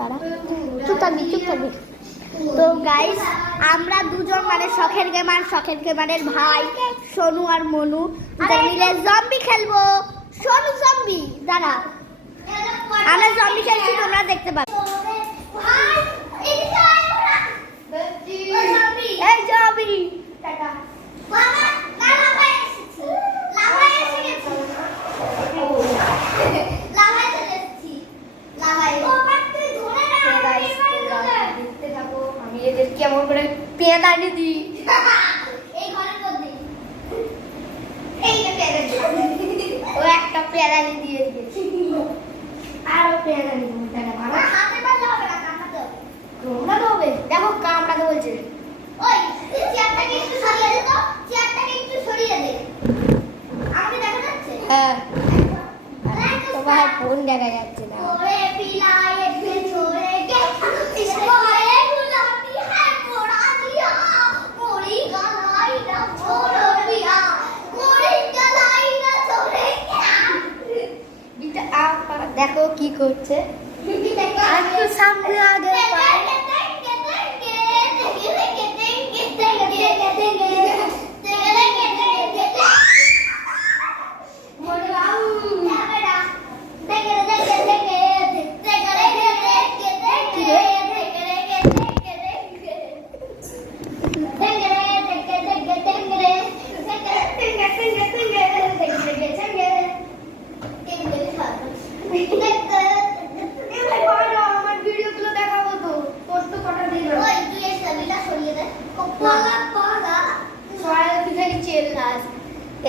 তারা চুপ থাকবি তো গাইস আমরা দুজন মানে শখের গেমারের ভাই সোনু আর মনু মিলে জম্বি খেলবো। সোনু জম্বি দাঁড়া, আমরা জম্বি খেলছি, তোমরা দেখতে পাবে। এই জম্বি কেমন করে পেয়াদানি দিই এই ঘরের মধ্যে এই যে পেয়াদানি ও একটা পেয়াদানি দিয়ে দিয়েছি আরো পেয়াদানি টাকা বাবা হাতে পারলে হবে না, কামড়াতে হবে। কামড়াতে হবে? দেখো কামড়াতে বলছে। ওই চেয়ারটাকে একটু সরিয়ে দে তো, চেয়ারটাকে একটু সরিয়ে দে। আমাকে দেখা যাচ্ছে? হ্যাঁ তোমার ফোন দেখা যাচ্ছে না। ওরে পিলাই একটু ছোড়ে গে ইসমাইল গুলাটি হ্যাঁ মোড়া দিয়া মোড়ি গালাই না ছোড়ো দিয়া মোড়ি গালাই না ছোড়ে বিটা দেখো কি করছে। একটু সামনে আগে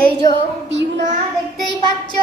এই যে পিউনা দেখতেই পাচ্ছ।